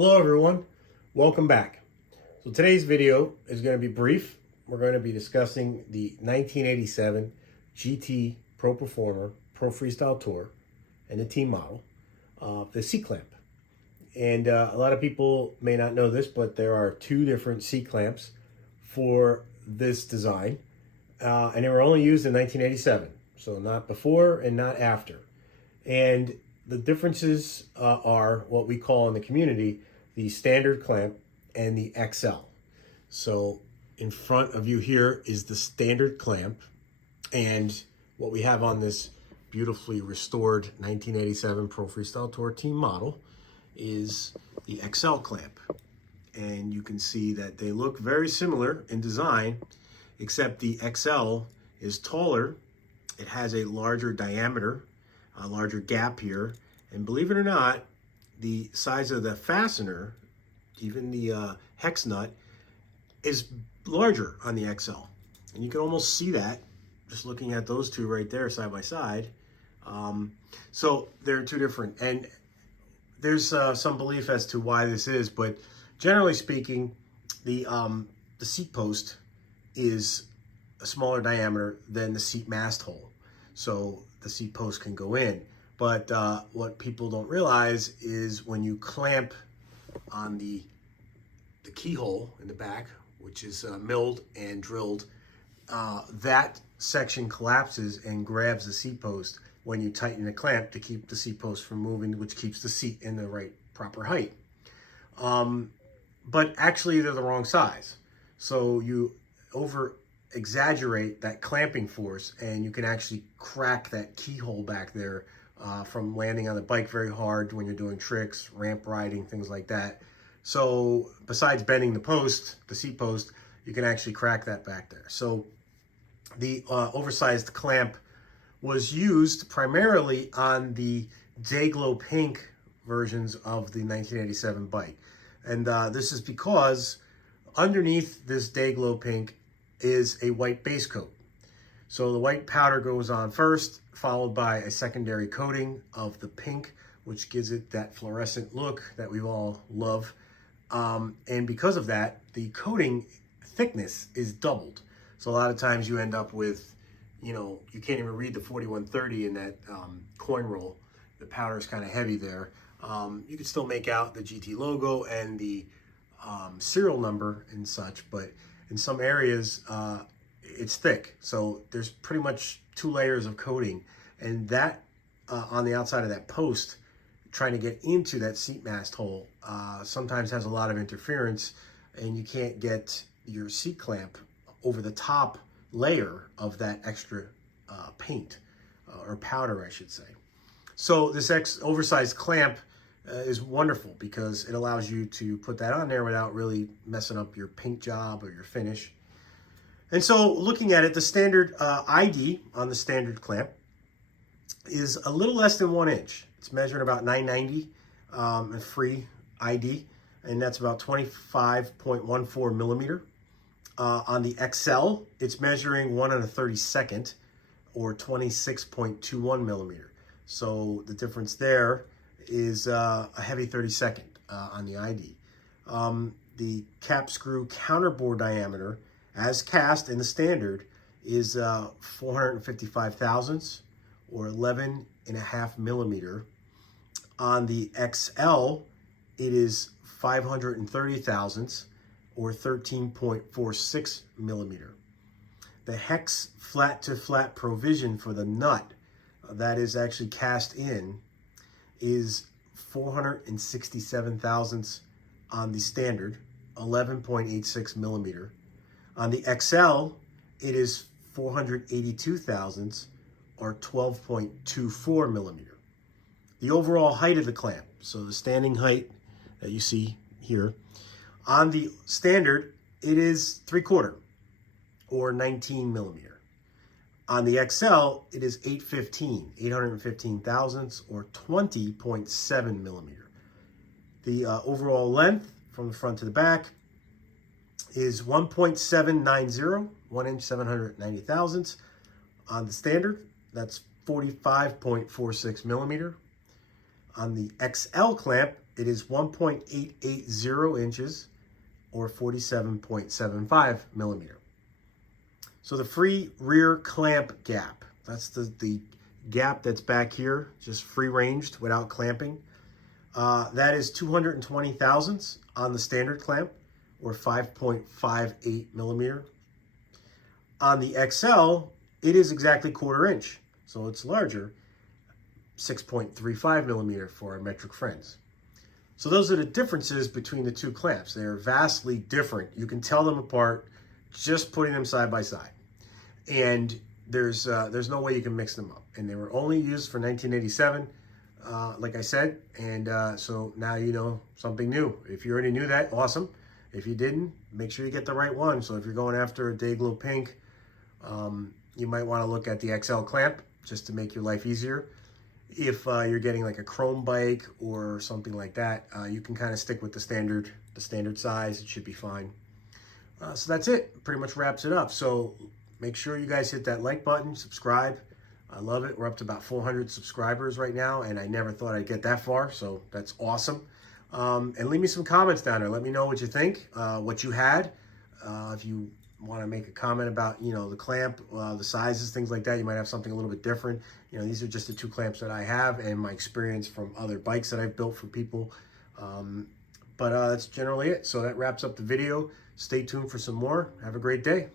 Hello everyone, welcome back. So today's video is going to be brief. We're going to be discussing the 1987 GT Pro Performer Pro Freestyle Tour and the team model, the C-clamp. And a lot of people may not know this, but there are two different C-clamps for this design. And they were only used in 1987, so not before and not after. And the differences are what we call in the community the standard clamp and the XL. So in front of you here is the standard clamp, and what we have on this beautifully restored 1987 Pro Freestyle Tour team model is the XL clamp. And you can see that they look very similar in design, except the XL is taller. It has a larger diameter, a larger gap here, and believe it or not, the size of the fastener, even the hex nut, is larger on the XL. And you can almost see that just looking at those two right there side by side. So they're two different, and there's some belief as to why this is, but generally speaking, the seat post is a smaller diameter than the seat mast hole, so the seat post can go in. But what people don't realize is when you clamp on the keyhole in the back, which is milled and drilled, that section collapses and grabs the seat post when you tighten the clamp to keep the seat post from moving, which keeps the seat in the right proper height. But actually they're the wrong size. So you over exaggerate that clamping force and you can actually crack that keyhole back there from landing on the bike very hard when you're doing tricks, ramp riding, things like that. So besides bending the post, the seat post, you can actually crack that back there. So the oversized clamp was used primarily on the Dayglow Pink versions of the 1987 bike. And this is because underneath this Dayglow Pink is a white base coat. So the white powder goes on first, followed by a secondary coating of the pink, which gives it that fluorescent look that we all love. And because of that, the coating thickness is doubled. So a lot of times you end up with, you can't even read the 4130 in that coin roll. The powder is kind of heavy there. You can still make out the GT logo and the serial number and such, but in some areas, it's thick. So there's pretty much 2 layers of coating, and that on the outside of that post, trying to get into that seat mast hole, sometimes has a lot of interference, and you can't get your seat clamp over the top layer of that extra paint or powder, I should say. So this oversized clamp is wonderful because it allows you to put that on there without really messing up your paint job or your finish. And so looking at it, the standard ID on the standard clamp is a little less than 1 inch. It's measuring about 990 and free ID, and that's about 25.14 millimeter. On the XL, it's measuring 1 1/32 or 26.21 millimeter. So the difference there is a heavy 32nd on the ID. The cap screw counterbore diameter, as cast in the standard, is 455 thousandths or 11.5 millimeter. On the XL, it is 530 thousandths or 13.46 millimeter. The hex flat-to-flat provision for the nut that is actually cast in is 467 thousandths on the standard, 11.86 millimeter. On the XL, it is 482 thousandths or 12.24 millimeter. The overall height of the clamp, so the standing height that you see here, on the standard, it is 3/4 or 19 millimeter. On the XL, it is 815 thousandths or 20.7 millimeter. The overall length from the front to the back is 1.790, 1 inch 790 thousandths. On the standard, that's 45.46 millimeter. On the XL clamp, It is 1.880 inches or 47.75 millimeter. So the free rear clamp gap, that's the gap that's back here, just free ranged without clamping. That is 220 thousandths on the standard clamp, or 5.58 millimeter. On the XL, it is exactly 1/4 inch, so it's larger, 6.35 millimeter for our metric friends. So those are the differences between the two clamps. They're vastly different. You can tell them apart just putting them side by side. And there's no way you can mix them up. And they were only used for 1987, like I said. And so now you know something new. If you already knew that, awesome. If you didn't, make sure you get the right one. So if you're going after a Dayglow Pink, you might want to look at the XL clamp just to make your life easier. If you're getting like a chrome bike or something like that, you can kind of stick with the standard size. It should be fine. So that's it. Pretty much wraps it up. So make sure you guys hit that like button, subscribe. I love it. We're up to about 400 subscribers right now, and I never thought I'd get that far, so that's awesome. And leave me some comments down there. Let me know what you think, what you had. If you want to make a comment about, the clamp, the sizes, things like that, you might have something a little bit different. These are just the two clamps that I have and my experience from other bikes that I've built for people. But that's generally it. So that wraps up the video. Stay tuned for some more. Have a great day.